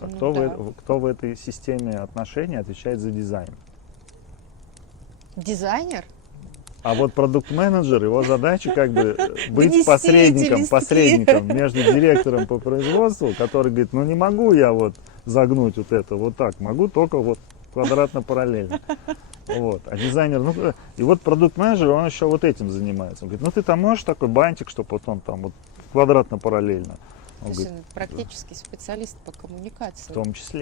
А Ну кто, да. кто в этой системе отношений отвечает за дизайн? Дизайнер? А вот продукт-менеджер, его задача как бы быть Донести эти листки. посредником между директором по производству, который говорит, ну не могу я вот загнуть вот это вот так, могу только вот квадратно-параллельно. Вот. А дизайнер, ну, и вот продукт-менеджер, он еще вот этим занимается. Он говорит, ну ты там можешь такой бантик, чтобы вот он там вот квадратно-параллельно. То Он есть говорит, он практически специалист по в коммуникации. том числе.